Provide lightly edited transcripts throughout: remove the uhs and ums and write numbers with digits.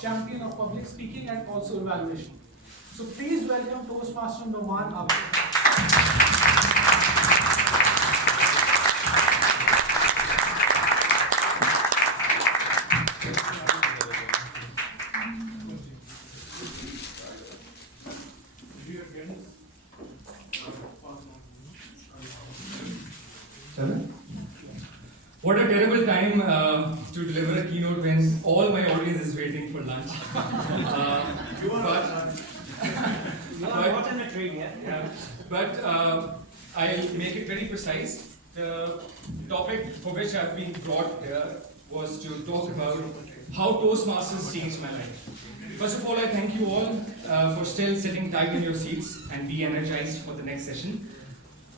champion of public speaking and also evaluation. So please welcome Toastmaster Noman Abid. What a terrible time to deliver a keynote when all my audience is waiting for lunch. You are not in a trade yet. But I'll make it very precise. The topic for which I've been brought here was to talk about how Toastmasters changed my life. First of all, I thank you all for still sitting tight in your seats and be energized for the next session.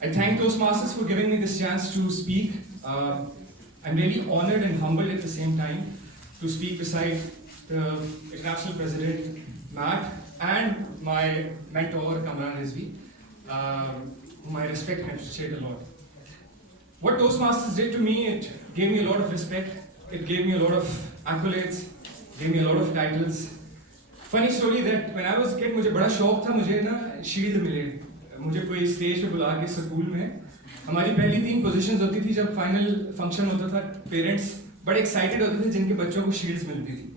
I thank Toastmasters for giving me this chance to speak. I'm really honored and humbled at the same time to speak beside the international president, Matt, and my mentor, Kamran Rizvi, whom I respect and appreciate a lot. What Toastmasters did to me, it gave me a lot of respect, it gave me a lot of accolades, gave me a lot of titles. Funny story that when I was a kid, मुझे बड़ा शौक था मुझे ना shield मिले, मुझे कोई stage पे बुला के स्कूल में हमारी पहली 3 पोजीशंस होती थी जब फाइनल फंक्शन होता था पेरेंट्स बड़े एक्साइटेड होते थे जिनके बच्चों को शील्ड्स मिलती थी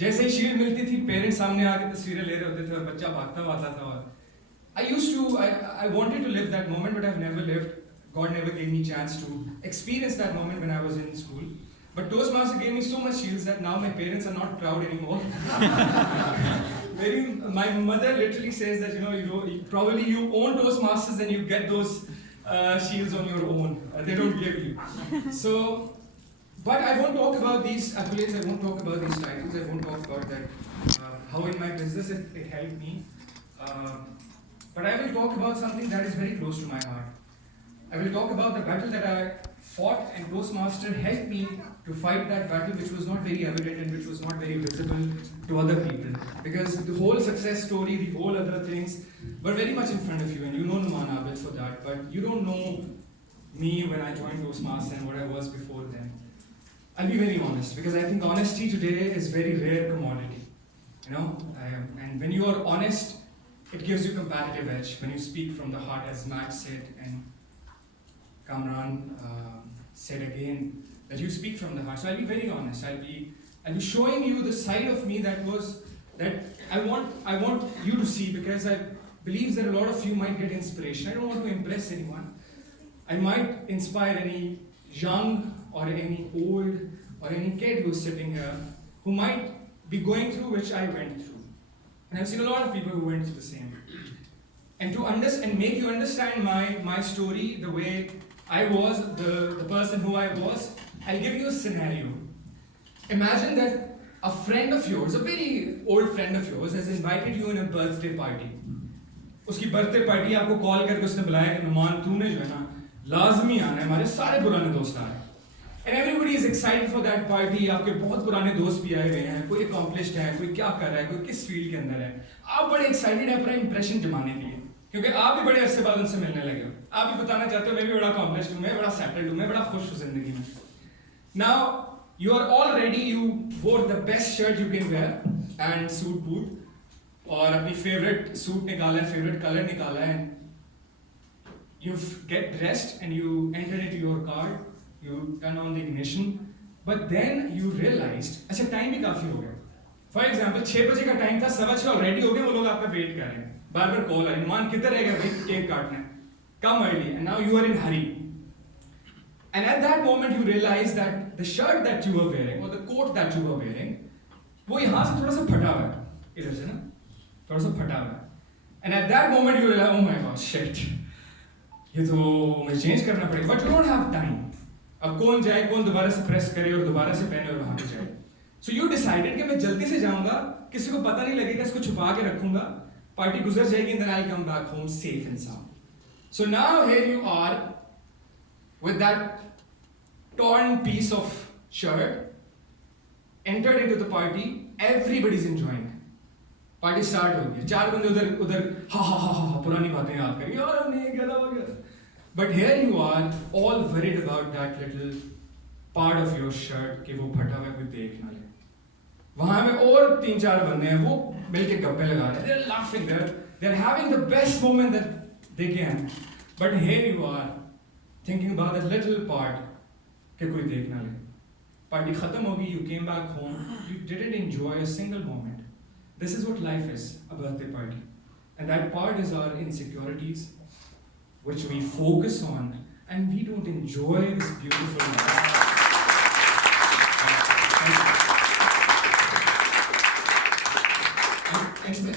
जैसे ही शील्ड मिलती थी पेरेंट्स सामने आके तस्वीरें ले रहे होते थे और बच्चा भागता हुआ आता था और I wanted to live that moment but I've never lived. God never gave me chance to experience that moment when I was in school. But Toastmaster gave me so much shields that now my parents are not proud anymore. My mother literally says that probably you own Toastmasters and you get those shields on your own. They don't give you. So, but I won't talk about these accolades. I won't talk about these titles. I won't talk about that. How in my business it helped me. But I will talk about something that is very close to my heart. I will talk about the battle that I fought and Toastmaster helped me to fight that battle which was not very evident and which was not very visible to other people. Because the whole success story, the whole other things were very much in front of you and you know Noman Abid for that, but you don't know me when I joined Toastmaster and what I was before then. I'll be very honest because I think honesty today is very rare commodity. And when you are honest, it gives you comparative edge when you speak from the heart, as Matt said and Kamran said again, that you speak from the heart. So I'll be very honest. I'll be showing you the side of me that I want you to see because I believe that a lot of you might get inspiration. I don't want to impress anyone. I might inspire any young or any old or any kid who's sitting here who might be going through which I went through. And I've seen a lot of people who went through the same. And to make you understand my story, the way I was, the person who I was, I'll give you a scenario. Imagine that a friend of yours, a very old friend of yours, has invited you in a birthday party. उसकी birthday party आपको call करके उसने बुलाया कि नमान तूने जो है ना लाज़मी आना है हमारे सारे पुराने दोस्त आ रहे हैं. And everybody is excited for that party. आपके बहुत पुराने दोस्त भी आए हुए हैं. कोई accomplished है, कोई क्या कर रहा है, कोई किस फील्ड के अंदर है. आप बड़े excited हैं अपना impression जमाने के लिए. क्योंकि आप भी बड़े अरसे बाद उनसे मिलने लगे हो. आप भी बताना चाहते हो मैं भी बड़ा accomplished हूँ, मैं बड़ा settled हूँ, मैं बड़ा खुश हूँ जिंदगी में. Now you are all ready. You wore the best shirt you can wear and suit boot. और अपनी favorite suit निकाला है, favorite color निकाला है. You get dressed and you enter into your car. You turn on the ignition, but then you realized, अच्छा time भी काफी हो गया. For example, 6 बजे का time था, 6:15 already हो गए, वो लोग आपका wait कर रहे हैं. बार-बार call आ रही है, मान किधर रहेगा भाई cake काटना है. Come early, and now you are in hurry. And at that moment you realize that the shirt that you were wearing or the coat that you were wearing, वो यहाँ से थोड़ा सा फटा हुआ है, इधर से ना, थोड़ा सा फटा हुआ है. And at that moment you realize, oh my God, shit, ये तो मुझे change करना पड़ेगा. But you don't have time. अब कौन जाए, कौन दोबारा से प्रेस करे और दोबारा से पहने और वहां पे जाए. So you decided कि मैं जल्दी से जाऊंगा, किसी को पता नहीं लगेगा, इसको छुपा के रखूंगा, पार्टी गुजर जाएगी, and then I'll come back home safe and sound. So now here you are with that torn piece of shirt, entered into the party, everybody's enjoying. Party start हो गई, 4 बंदे उधर हा पुरानी बातें याद करेंगे, यार हमने ये किया था. But here you are, all worried about that little part of your shirt कि वो फटा हुआ कोई देख ना ले. वहाँ पे और 3-4 बंदे हैं वो मिलके गप्पे लगा रहे हैं, they're laughing, they're having the best moment that they can, but here you are thinking about that little part कि कोई देख ना ले. Party खत्म होगी, you came back home, you didn't enjoy a single moment. This is what life is, a birthday party, and that part is our insecurities, which we focus on, and we don't enjoy this beautiful life.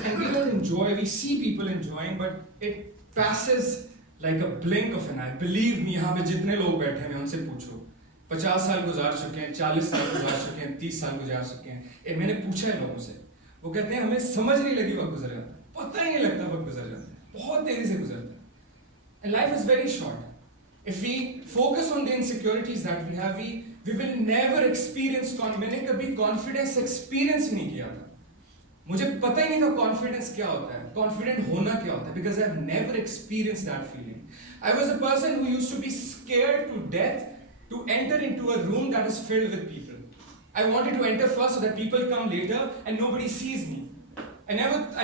And we don't enjoy, we see people enjoying, but it passes like a blink of an eye. Believe me, यहाँ पे जितने लोग बैठे हैं उनसे पूछो, 50 साल गुजार चुके हैं, 40 साल गुजार चुके हैं, 30 साल गुजार चुके हैं. मैंने पूछा है लोगों से, वो कहते हैं हमें समझ नहीं लगी वक्त गुजर जाता, पता ही नहीं लगता वक्त गुजर जाता है, बहुत तेजी से गुजरता है. And life is very short. If we focus on the insecurities that we have, we will never experience मैंने कभी confidence experience नहीं किया था. मुझे पता ही नहीं था कॉन्फिडेंस क्या होता है, कॉन्फिडेंट होना क्या होता है, because I have never experienced that feeling. I was a person who used to be scared to death to enter into a room that is filled with people. I wanted to enter first so that people come later and nobody sees me. I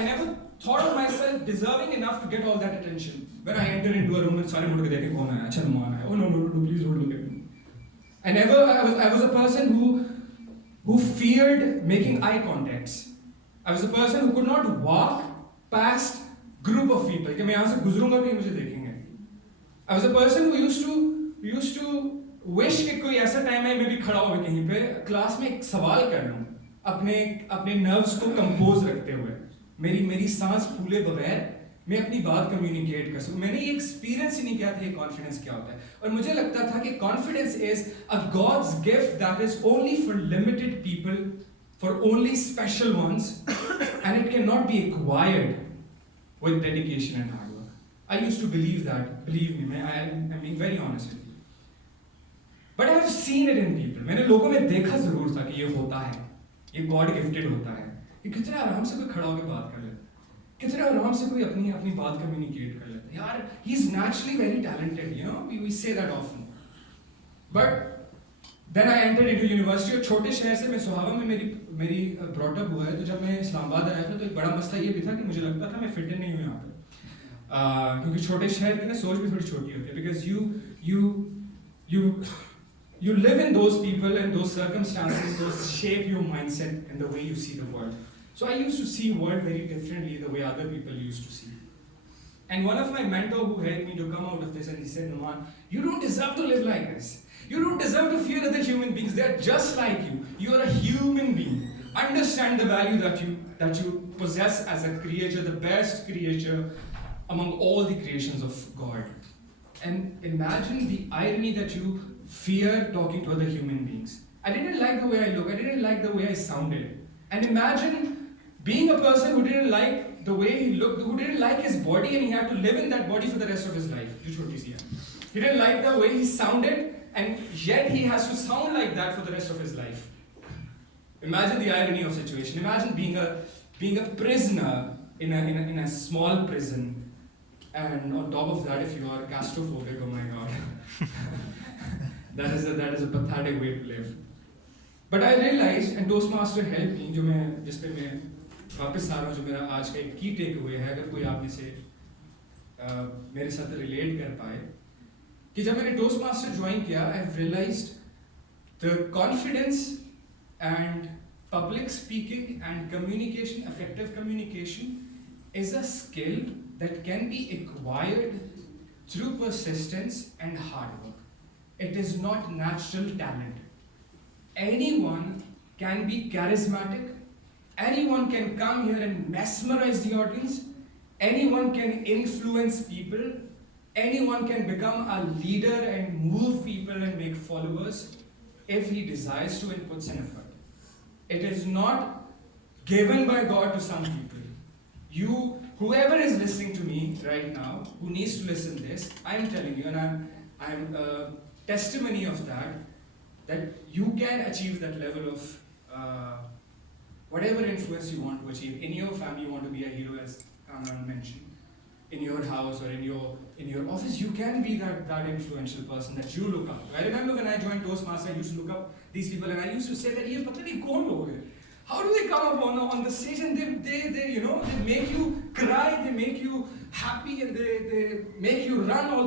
never thought of myself deserving enough to get all that attention. When I enter into a room and सारे मुड़ के देखें कौन है, अच्छा नुमान है, oh no, please don't look at me. I was a person who feared making eye contacts. I was a person who could not walk past group of people कि मैं यहाँ से गुजरूंगा भी मुझे देखेंगे. I was a person who used to wish कि कोई ऐसा टाइम है मैं भी खड़ा हो कहीं पे क्लास में एक सवाल कर लूँ अपने नर्व्स को कंपोज रखते हुए, मेरी सांस फूले बगैर मैं अपनी बात कम्युनिकेट कर सकूं. मैंने ये एक्सपीरियंस ही नहीं किया था ये कॉन्फिडेंस क्या होता है, और मुझे लगता था कि confidence is a god's gift that is only for limited people, for only special ones, and it cannot be acquired with dedication and hard work. I used to believe that. Believe me, I'm being very honest with you. But I have seen it in people. मैंने लोगों में देखा जरूर था कि ये होता है, ये God gifted होता है, कि कितने आराम से कोई खड़ा होकर बात कर लेता है, कितने आराम से कोई अपनी बात कम्युनिकेट कर लेता है. यार, he is naturally very talented, you know. We say that often. But Then I entered into university. और छोटे शहर से मैं सोहाबा में मेरी brought up हुआ है, तो जब मैं इस्लामाबाद आया था तो एक बड़ा मसला ये भी था कि मुझे लगता था मैं फिट नहीं हूँ यहाँ पे, क्योंकि छोटे शहर की ना सोच भी थोड़ी छोटी होती है, because you live in those people and those circumstances, those shape your mindset and the way you see the world. So I used to see world very differently the way other people used to see. And one of my mentor who helped me to come out of this, and he said, Noman, you don't deserve to live like this. You don't deserve to fear other human beings. They are just like you. You are a human being. Understand the value that you possess as a creature, the best creature among all the creations of God. And imagine the irony that you fear talking to other human beings. I didn't like the way I look. I didn't like the way I sounded. And imagine being a person who didn't like the way he looked, who didn't like his body, and he had to live in that body for the rest of his life. He didn't like the way he sounded, and yet he has to sound like that for the rest of his life. Imagine the irony of situation. Imagine being a prisoner in a small prison, and on top of that, if you are claustrophobic, oh my God, that is a pathetic way to live. But I realized, and Toastmaster helped me, जिस पे मैं वापस आ रहा हूँ, जो मेरा आज का एक की टेक अवे है, अगर कोई आप में से मेरे साथ रिलेट कर पाए, कि जब मैंने टोस्टमास्टर ज्वाइन किया, I have realised the confidence and public speaking and communication, effective communication is a skill that can be acquired through persistence and hard work. It is not natural talent. Anyone can be charismatic. Anyone can come here and mesmerize the audience. Anyone can influence people. Anyone can become a leader and move people and make followers if he desires to and puts in effort. It is not given by God to some people. Whoever is listening to me right now, who needs to listen to this, I am telling you, and I'm a testimony of that you can achieve that level of whatever influence you want to achieve. In your family, you want to be a hero, as Kamran mentioned. In your house or in your office, you can be that influential person that you look up to. I remember when I joined Toastmasters, I used to look up these people and I used to say that ये पता नहीं कौन लोग हैं, How do they come up on the stage and they make you cry, they make you happy, and they make you run all